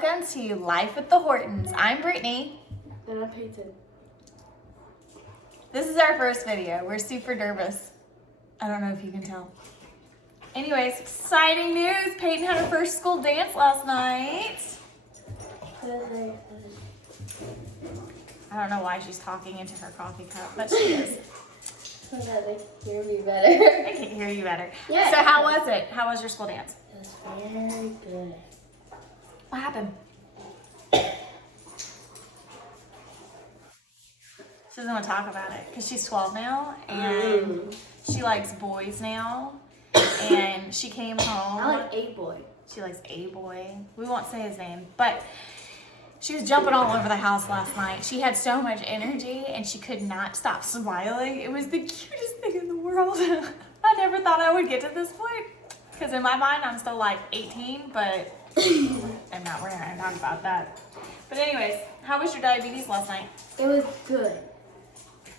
welcome to Life with the Hortons. I'm Brittany. And I'm Payton. This is our first video. We're super nervous. I don't know if you can tell. Anyways, exciting news. Payton had her first school dance last night. I don't know why she's talking into her coffee cup, but she is. So that they hear me better. I can hear you better. Yeah. So how was it? How was your school dance? It was very good. What happened? She doesn't want to talk about it because she's 12 now and she likes boys now. And she came home. I like A-boy. She likes A-boy. We won't say his name, but she was jumping all over the house last night. She had so much energy and she could not stop smiling. It was the cutest thing in the world. I never thought I would get to this point because in my mind I'm still like 18, but I'm not. We're not going to talk about that. But anyways, how was your diabetes last night? It was good.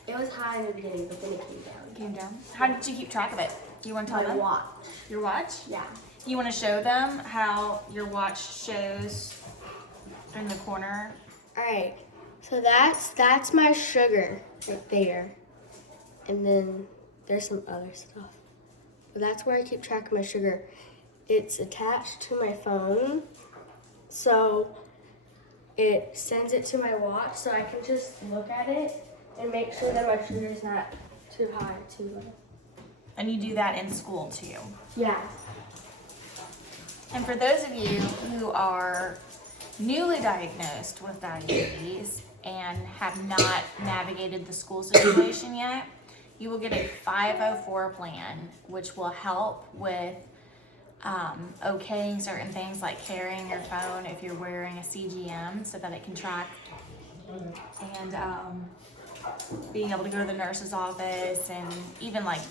It was high in the beginning, but then it came down. It came down? How did you keep track of it? You want to tell My them? watch. Your watch? Yeah. You want to show them how your watch shows in the corner? Alright. So that's my sugar right there. And then there's some other stuff. But that's where I keep track of my sugar. It's attached to my phone. So it sends it to my watch so I can just look at it and make sure that my sugar is not too high, too low. And you do that in school too. Yeah. And for those of you who are newly diagnosed with diabetes and have not navigated the school situation yet, you will get a 504 plan, which will help with okaying certain things like carrying your phone if you're wearing a CGM so that it can track, and being able to go to the nurse's office and even like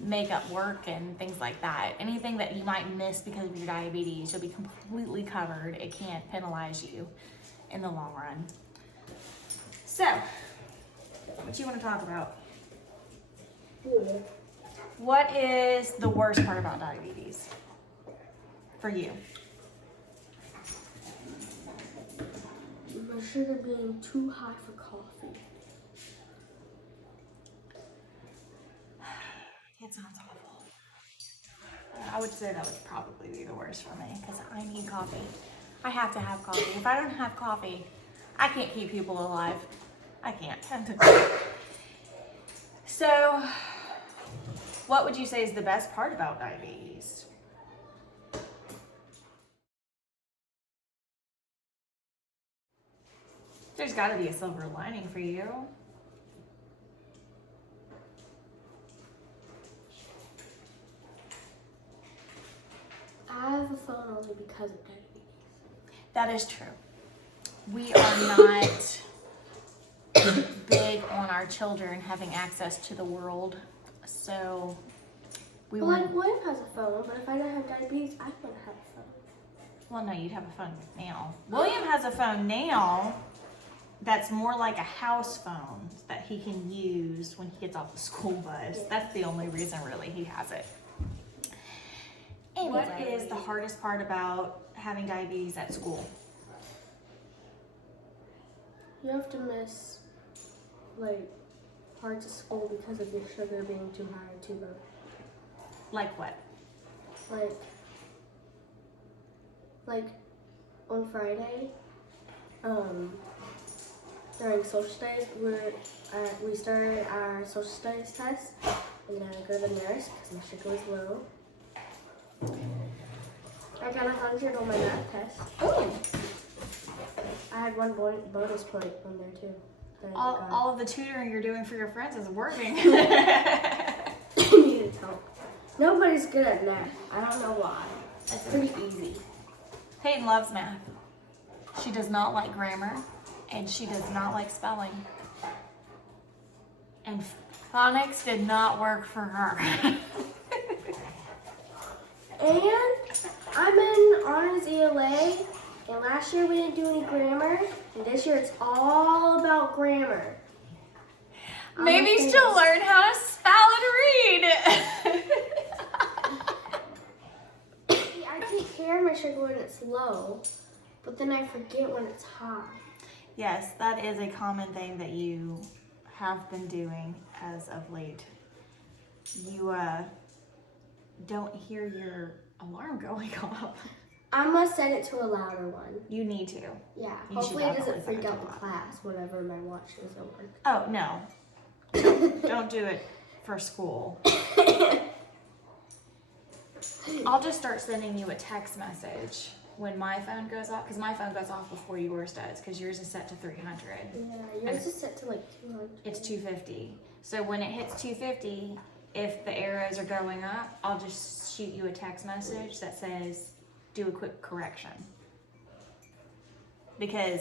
makeup work and things like that. Anything that you might miss because of your diabetes, you'll be completely covered. It can't penalize you in the long run. So, what do you want to talk about? What is the worst part about diabetes for you? My sugar being too high for coffee. It sounds awful. I would say that would probably be the worst for me because I need coffee. I have to have coffee. If I don't have coffee, I can't keep people alive. I can't. So, what would you say is the best part about diabetes? There's got to be a silver lining for you. I have a phone only because of diabetes. That is true. We are not big on our children having access to the world, so we Well, were. like William has a phone, but if I don't have diabetes, I wouldn't have a phone. Well, no, you'd have a phone now. William has a phone now that's more like a house phone that he can use when he gets off the school bus. That's the only reason really he has it. What is the hardest part about having diabetes at school? You have to miss, like, parts of school because of your sugar being too high or too low. Like what? Like on Friday, during social studies, we started our social studies test, and then I go to the nurse because my sugar was low. I got 100 on my math test. Oh, I had one bonus point on there too. that I got. all of the tutoring you're doing for your friends is working. Needed help. Nobody's good at math. I don't know why. It's pretty easy. Payton loves math. She does not like grammar, and she does not like spelling. And phonics did not work for her. And I'm in honors ELA, and last year we didn't do any grammar, and this year it's all about grammar. Maybe she'll learn how to spell and read. I take care of my sugar when it's low, but then I forget when it's high. Yes, that is a common thing that you have been doing as of late. You don't hear your alarm going off. I must set it to a louder one. You need to. Yeah, You hopefully should it doesn't definitely freak set it out to the loud. class whenever my watch doesn't work. Oh, no. Don't do it for school. I'll just start sending you a text message when my phone goes off, because my phone goes off before yours does, because yours is set to 300. Yeah, yours is set to like 200. It's 250. So when it hits 250, if the arrows are going up, I'll just shoot you a text message that says, do a quick correction. Because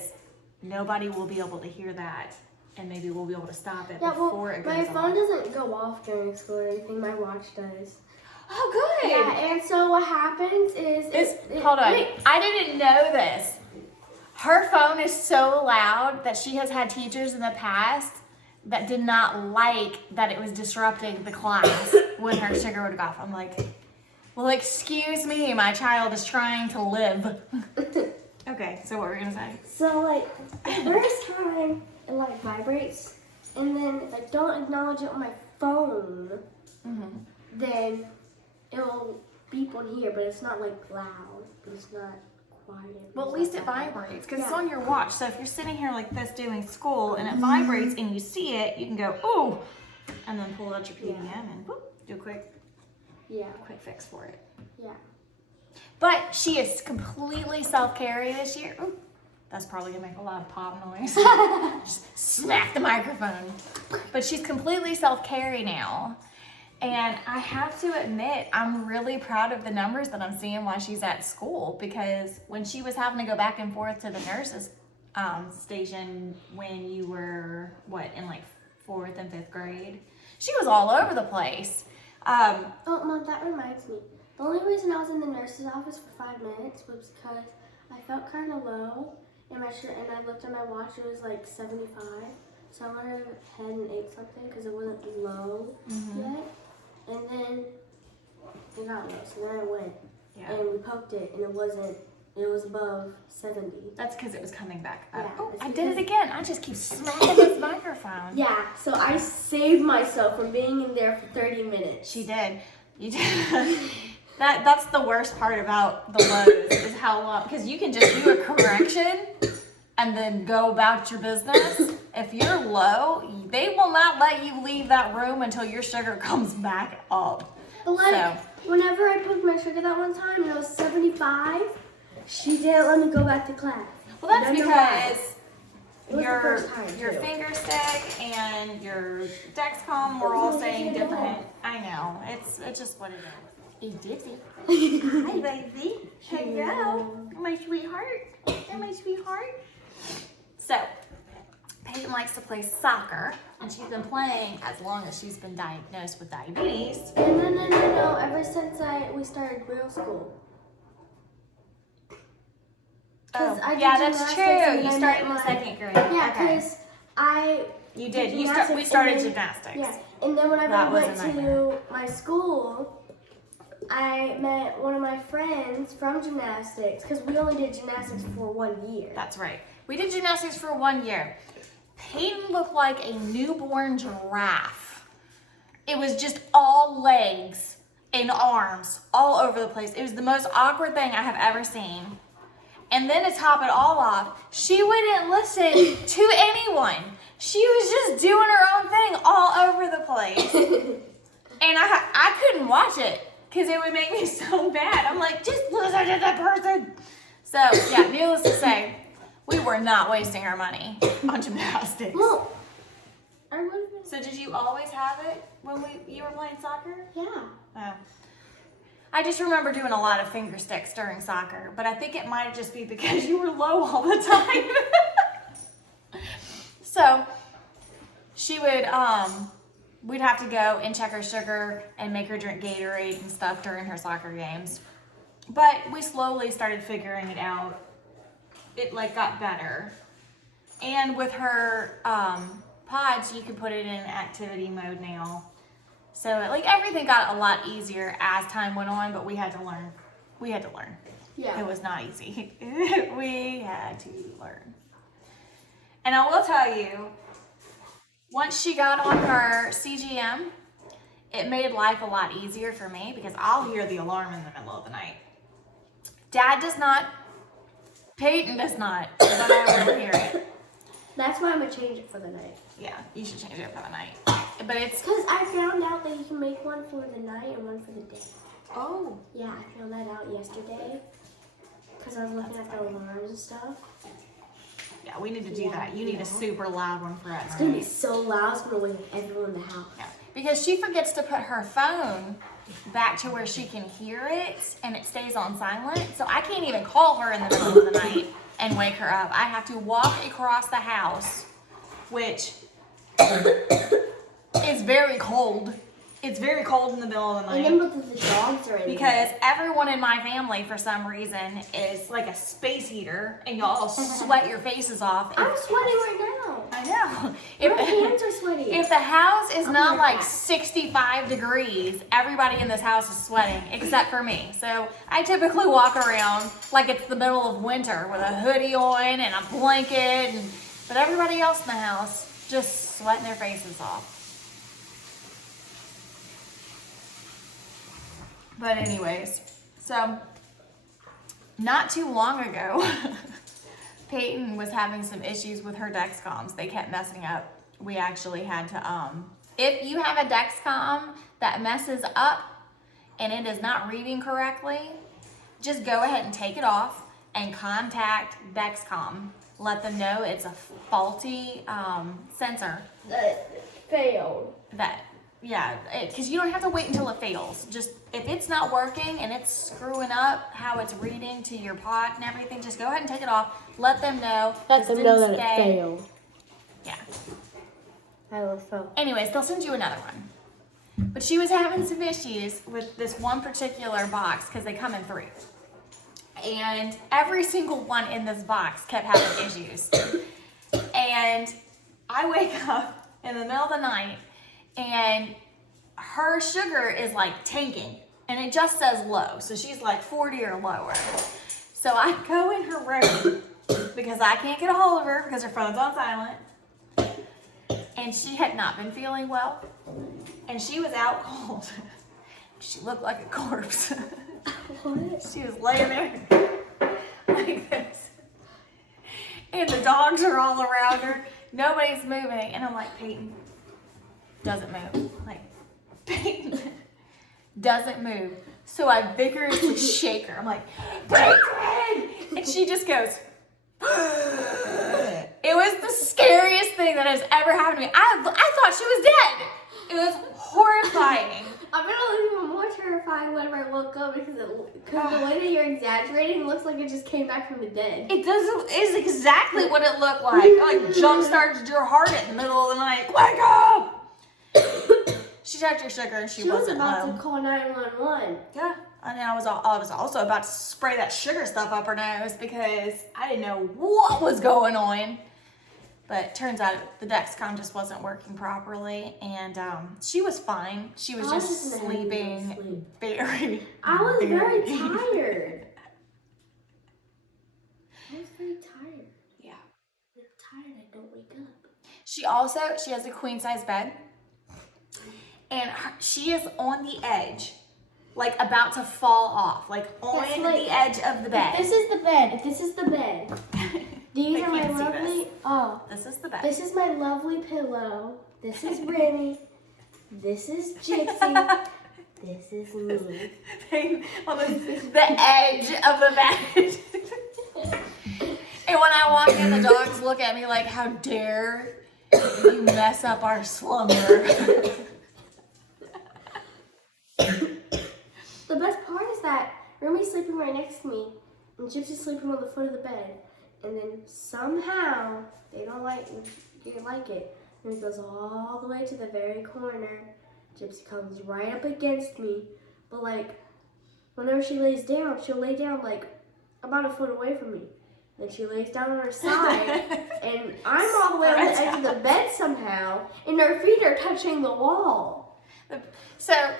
nobody will be able to hear that, and maybe we'll be able to stop it before it goes my off. phone doesn't go off during school or anything. My watch does. Oh, good. Yeah, and so what happens is... Hold on. Wait. I didn't know this. Her phone is so loud that she has had teachers in the past that did not like that it was disrupting the class when her sugar would go off. I'm like, well, excuse me, my child is trying to live. Okay, so what were we going to say? So, like, the first time it, like, vibrates, and then if I don't acknowledge it on my phone, then it'll beep on here, but it's not, like, loud, but it's not quiet. Well, at least it vibrates, because it's Yeah. on your watch. So if you're sitting here like this doing school and it vibrates and you see it, you can go, ooh, and then pull out your PDM and whoop, do a quick fix for it. Yeah. But she is completely self-carry this year. Ooh, that's probably gonna make a lot of pop noise. Just smack the microphone. But she's completely self-carry now. And I have to admit, I'm really proud of the numbers that I'm seeing while she's at school, because when she was having to go back and forth to the nurses station when you were, in like 4th and 5th grade, she was all over the place. Oh, Mom, that reminds me. The only reason I was in the nurse's office for 5 minutes was because I felt kind of low, and I looked at my watch, it was like 75. So I went ahead and ate something because it wasn't low yet. And then it got low, so then I went and we poked it, and it was above 70. That's because it was coming back up. Yeah, Oh, it's I did it again. I just keep smacking this microphone. Yeah, so I saved myself from being in there for 30 minutes. She did. You did. That's the worst part about the lows is how long, because you can just do a correction and then go about your business. If you're low, they will not let you leave that room until your sugar comes back up. But like, whenever I poked my sugar that one time and it was 75, she didn't let me go back to class. Well, that's because your too. finger stick and your Dexcom were all saying different. I know. It's just what it is. Hey, Dipsy. Hi, baby. Hello. My sweetheart. You're my sweetheart. So, Payton likes to play soccer, and she's been playing as long as she's been diagnosed with diabetes. No. Ever since we started real school. Oh, I did yeah, that's gymnastics true. and You then started in I the met 2nd grade. Yeah, Okay. because I You did. did We gymnastics started and then- gymnastics. Yeah, and then whenever That I was a went nightmare. to my school, I met one of my friends from gymnastics because we only did gymnastics for 1 year. That's right. We did gymnastics for 1 year. Payton looked like a newborn giraffe. It was just all legs and arms all over the place. It was the most awkward thing I have ever seen. And then to top it all off, she wouldn't listen to anyone. She was just doing her own thing all over the place. And I couldn't watch it because it would make me so bad. I'm like, just listen to that person. So, yeah, needless to say, we were not wasting our money on gymnastics. Well, I would have been. So did you always have it when you were playing soccer? Yeah. Oh. I just remember doing a lot of finger sticks during soccer, but I think it might just be because you were low all the time. So she would, we'd have to go and check her sugar and make her drink Gatorade and stuff during her soccer games. But we slowly started figuring it out. It got better. And with her pods, you could put it in activity mode now. So everything got a lot easier as time went on, but we had to learn. Yeah. It was not easy. We had to learn. And I will tell you, once she got on her CGM, it made life a lot easier for me because I'll hear the alarm in the middle of the night. Dad does not. Payton does not. But I will hear it. That's why I'm gonna change it for the night. Yeah, you should change it for the night. But it's... Because I found out that you can make one for the night and one for the day. Oh. Yeah, I found that out yesterday. Because I was looking at the alarms and stuff. Yeah, we need to do that. You need a super loud one for us. It's gonna be so loud, it's gonna wake everyone in the house. Yeah, because she forgets to put her phone back to where she can hear it and it stays on silent. So I can't even call her in the middle of the night and wake her up. I have to walk across the house, which is very cold. It's very cold in the middle of the night. And then the dogs are in because everyone in my family, for some reason, is like a space heater, and y'all sweat your faces off. I'm sweating right now. I know. My hands are sweaty. If the house is not like 65 degrees, everybody in this house is sweating, except for me. So I typically walk around like it's the middle of winter with a hoodie on and a blanket, but everybody else in the house just sweating their faces off. But anyways, so not too long ago, Payton was having some issues with her Dexcoms. They kept messing up. We actually had to, if you have a Dexcom that messes up and it is not reading correctly, just go ahead and take it off and contact Dexcom. Let them know it's a faulty sensor. That failed. Yeah, because you don't have to wait until it fails. Just if it's not working and it's screwing up how it's reading to your pod and everything, just go ahead and take it off. Let them know. Let them know that it failed. Yeah. I will fail. Anyways, they'll send you another one. But she was having some issues with this one particular box because they come in 3. And every single one in this box kept having issues. And I wake up in the middle of the night and her sugar is like tanking and it just says low. So she's like 40 or lower. So I go in her room because I can't get a hold of her because her phone's on silent. And she had not been feeling well. And she was out cold. She looked like a corpse. What? She was laying there like this. And the dogs are all around her. Nobody's moving. And I'm like, Payton doesn't move. Like, Payton doesn't move. So I vigorously shake her. I'm like, Payton! And she just goes, it was the scariest thing that has ever happened to me. I thought she was dead. It was horrifying. I'm gonna even more terrified whenever I woke up because the way that you're exaggerating looks like it just came back from the dead. It doesn't. Is exactly what it looked like. It like jump started your heart in the middle of the night. Wake up! She checked her sugar and she was wasn't about low. to call 911. Yeah, and I was also about to spray that sugar stuff up her nose because I didn't know what was going on. But turns out the Dexcom just wasn't working properly, and she was fine. She was just sleeping very. I was very tired. I was very tired. Yeah. When I'm tired, I don't wake up. She has a queen size bed, and she is on the edge, like about to fall off, like on the edge of the bed. This is the bed. This is the bed. These are my lovely. Oh, this is the bed. This is my lovely pillow. This is Brittany. This is Gypsy. This is me. On the edge of the bed. And when I walk in, the dogs look at me like, "How dare you mess up our slumber?" The best part is that Rumi's sleeping right next to me, and Gypsy's sleeping on the foot of the bed. And then somehow they don't like it. And it goes all the way to the very corner. Gypsy comes right up against me. But like, whenever she lays down, she'll lay down like about a foot away from me. Then she lays down on her side, and I'm all the way on the edge of the bed somehow, and her feet are touching the wall. So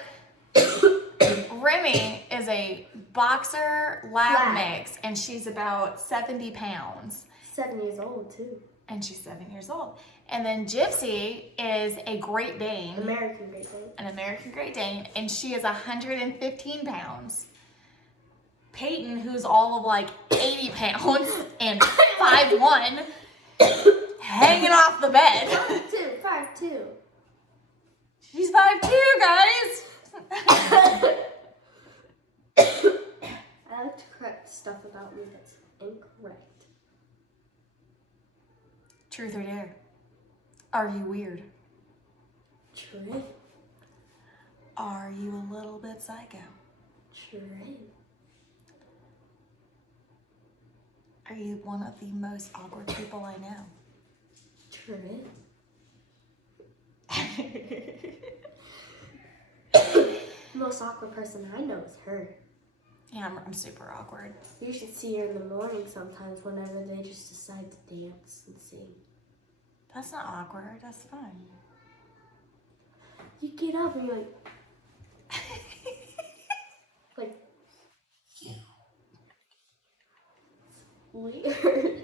Brittany is a boxer lab Lab. mix, and she's about 70 pounds. 7 years old too. And she's 7 years old. And then Gypsy is a Great Dane. American Great Dane. An American Great Dane, and she is 115 pounds. Payton, who's all of like 80 pounds and 5'1", hanging off the bed. 5'2". She's 5'2", guys. I like to correct stuff about me that's incorrect. Truth or dare? Are you weird? True. Are you a little bit psycho? True. Are you one of the most awkward people I know? True. Most awkward person I know is her. Yeah, I'm super awkward. You should see her in the morning sometimes whenever they just decide to dance and sing. That's not awkward. That's fun. You get up and you're like weird.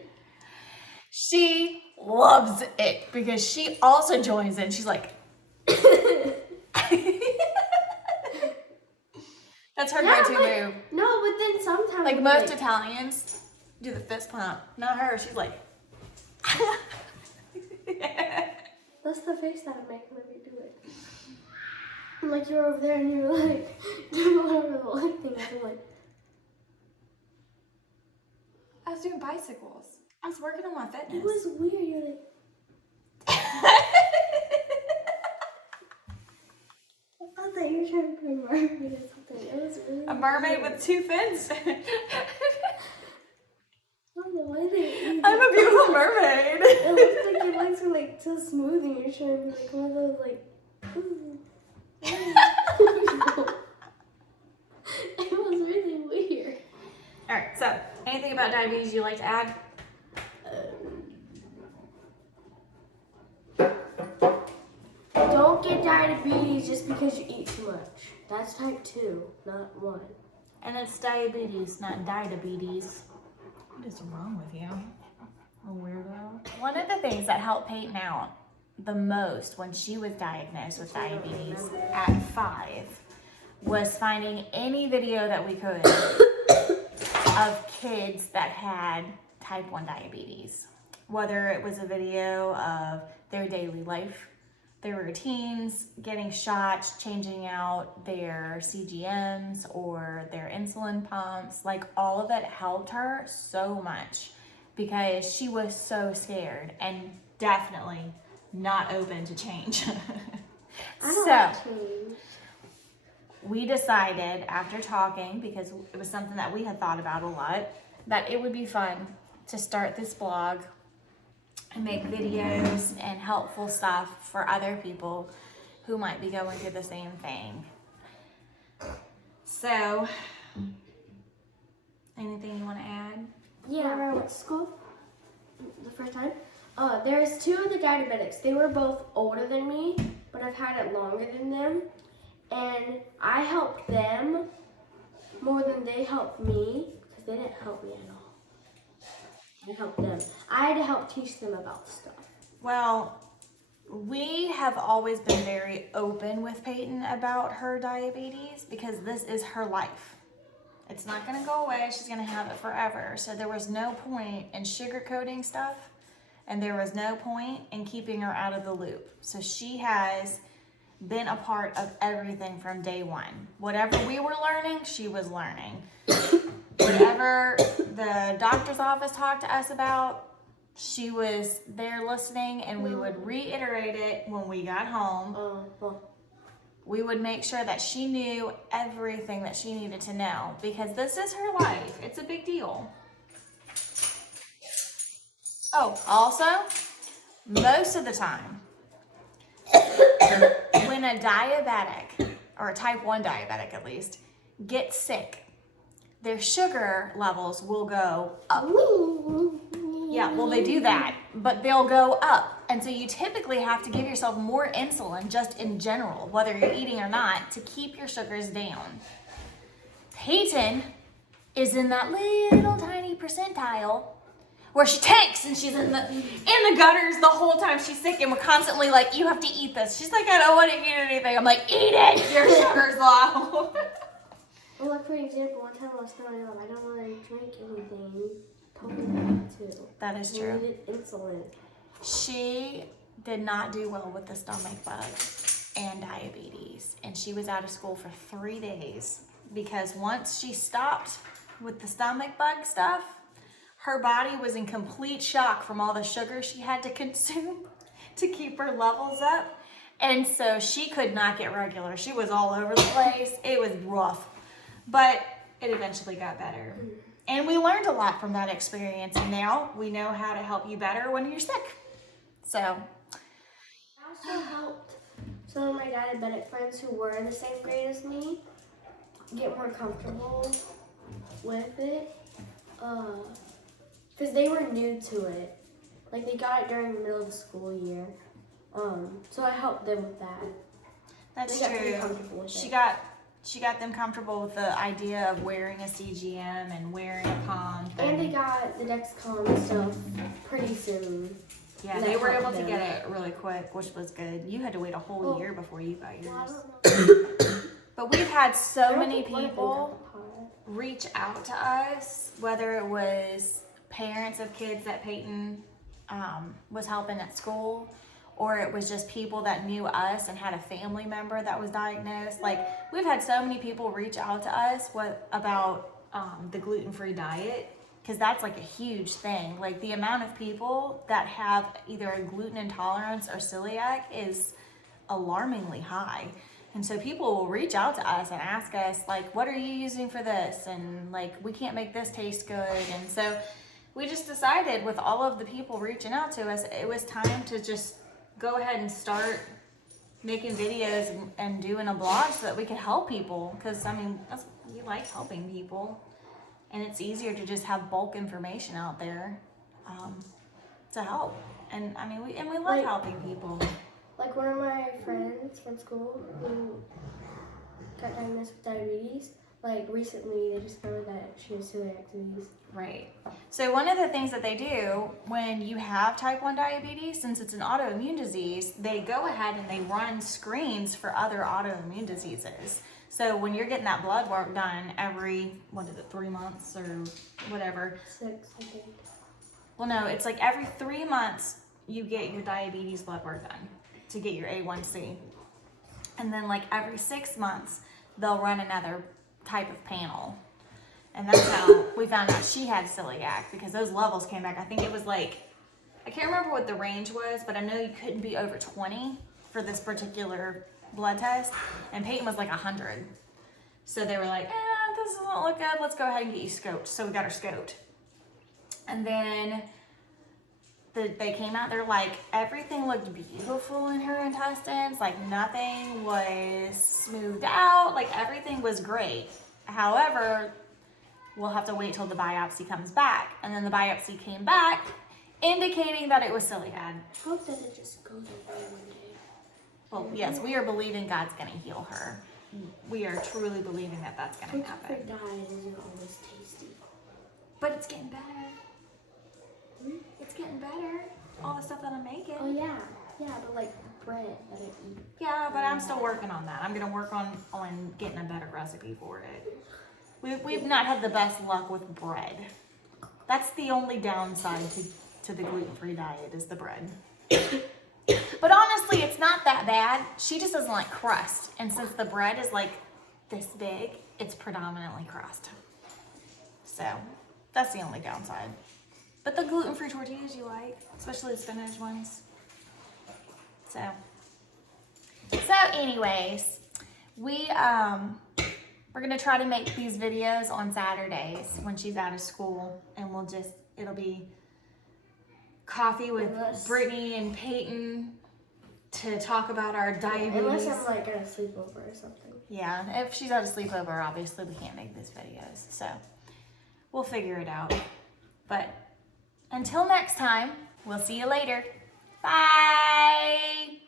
She loves it because she also joins in. She's like, that's her go-to move. No, but then sometimes Like most Italians do the fist pump. Not her. She's like, that's the face that I make whenever you do it. I'm like you're over there and you're like doing whatever the leg thing is. I'm like, I was doing bicycles. I was working on my fitness. it was weird. You're like, I thought that you were trying to be a mermaid or something. It was really A mermaid weird. with two fins. I don't know why they. I'm a beautiful mermaid. It looks like your legs are like so smooth and you're trying to be like one of those like. It was really weird. All right. So, anything about diabetes you'd like to add? Don't get diabetes just because you eat too much. That's type 2, not 1. And it's diabetes, not diabetes. What is wrong with you? A weirdo. One of the things that helped Payton out the most when she was diagnosed with diabetes at 5 was finding any video that we could of kids that had type 1 diabetes. Whether it was a video of their daily life, their routines, getting shots, changing out their CGMs or their insulin pumps, like all of it helped her so much because she was so scared and definitely not open to change. I don't like change. We decided after talking, because it was something that we had thought about a lot, that it would be fun to start this blog and make videos and helpful stuff for other people who might be going through the same thing. So, anything you want to add? Yeah, when I went to school the first time, there's 2 of the diabetics. They were both older than me, but I've had it longer than them. And I helped them more than they helped me because they didn't help me at all. I helped them. I had to help teach them about stuff. Well, we have always been very open with Payton about her diabetes because this is her life. It's not going to go away. She's going to have it forever. So there was no point in sugarcoating stuff, and there was no point in keeping her out of the loop. So she has been a part of everything from day one. Whatever we were learning, she was learning. Whatever the doctor's office talked to us about, she was there listening, and we would reiterate it when we got home. We would make sure that she knew everything that she needed to know because this is her life. It's a big deal. Oh, also, most of the time, when a diabetic, or a type 1 diabetic at least, gets sick, their sugar levels will go up. Yeah, well, they do that, but they'll go up. And so you typically have to give yourself more insulin just in general, whether you're eating or not, to keep your sugars down. Payton is in that little tiny percentile where she tanks and she's in the gutters the whole time she's sick, and we're constantly like, you have to eat this. She's like, I don't want to eat anything. I'm like, eat it, your sugar's low. Well, like for example, one time I was throwing up, I don't want to drink anything. Told me that too. That is I true. needed insulin. She did not do well with the stomach bug and diabetes, and she was out of school for 3 days because once she stopped with the stomach bug stuff, her body was in complete shock from all the sugar she had to consume to keep her levels up. And so she could not get regular. She was all over the place. It was rough, but it eventually got better. And we learned a lot from that experience, and now we know how to help you better when you're sick. So I also helped some of my diabetic friends who were in the same grade as me get more comfortable with it. Because they were new to it. Like, they got it during the middle of the school year. So I helped them with that. that's They got pretty true. comfortable with She it. got them comfortable with the idea of wearing a CGM and wearing a pump. And they got the Dexcom stuff pretty soon. Yeah, that they were able helped to them. get it really quick, which was good. You had to wait a whole year before you got Well, I yours. don't know. But we've had I so don't many think one of them people got the pot. reach out to us, whether it was parents of kids that Payton was helping at school, or it was just people that knew us and had a family member that was diagnosed. Like, we've had so many people reach out to us about the gluten-free diet, because that's like a huge thing. Like, the amount of people that have either a gluten intolerance or celiac is alarmingly high. And so people will reach out to us and ask us, like, what are you using for this? And like, we can't make this taste good. And so we just decided, with all of the people reaching out to us, it was time to just go ahead and start making videos and doing a blog so that we could help people. Because I mean, we like helping people, and it's easier to just have bulk information out there to help. And I mean, we love Like- helping people. Like, one of my friends from school who got diagnosed with diabetes, like, recently they discovered that she has celiac disease. Right. So one of the things that they do when you have type 1 diabetes, since it's an autoimmune disease, they go ahead and they run screens for other autoimmune diseases. So when you're getting that blood work done every, 3 months or whatever. 6, I think. Well, no, it's like every 3 months you get your diabetes blood work done to get your A1C. And then like every 6 months, they'll run another type of panel. And that's how we found out she had celiac, because those levels came back. I think it was like, I can't remember what the range was, but I know you couldn't be over 20 for this particular blood test. And Payton was like 100. So they were like, this doesn't look good. Let's go ahead and get you scoped. So we got her scoped. And then they came out, they're like, everything looked beautiful in her intestines. Like, nothing was smoothed out. Like, everything was great. However, we'll have to wait till the biopsy comes back. And then the biopsy came back, indicating that it was celiac. I hope that it just goes away one day. Well, yes, we are believing God's going to heal her. We are truly believing that that's going to happen. Gluten-free diet isn't always tasty. But it's getting better. It's getting better. All the stuff that I'm making. Oh, yeah. Yeah, but like bread that I eat. Yeah, but I'm still working on that. I'm going to work on getting a better recipe for it. We've not had the best luck with bread. That's the only downside to the gluten-free diet, is the bread. But honestly, it's not that bad. She just doesn't like crust. And since the bread is like this big, it's predominantly crust. So that's the only downside. But the gluten-free tortillas you like, especially the spinach ones. So anyways, we're gonna try to make these videos on Saturdays when she's out of school, and it'll be coffee with Brittany and Payton to talk about our diabetes. Unless I'm like gonna sleep over or something. Yeah, if she's at a sleepover, obviously we can't make these videos, so we'll figure it out. But until next time, we'll see you later. Bye!